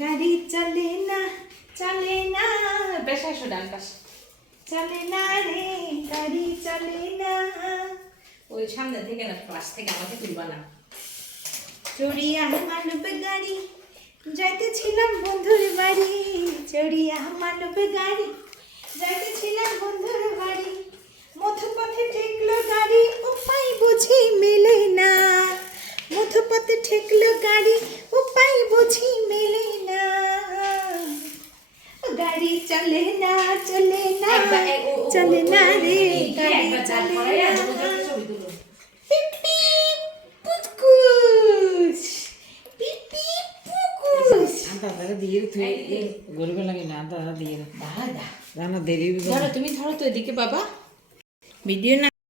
গাড়ি চলে না চলে না, পেশা এসো ডান পাশে। চলে না রে গাড়ি চলে না, ওই সামনে থেকে না, পাশ থেকে আমাকে তুলবা না। চড়িয়া মানব গাড়ি যাইতেছিলাম বন্ধুর বাড়ি, চড়িয়া মানব গাড়ি যাইতেছিলাম বন্ধুর বাড়ি, মধ্যপথে ঠেকলো গাড়ি উপায় বুঝি মেলে না, মধ্যপথে ঠেকলো গাড়ি উপায় বুঝি মেলে না, গাড়ি চলে না চলে না চলে না রে গাড়ি চলে না। তুমি ধরো তো এদিকে বাবা, ভিডিও না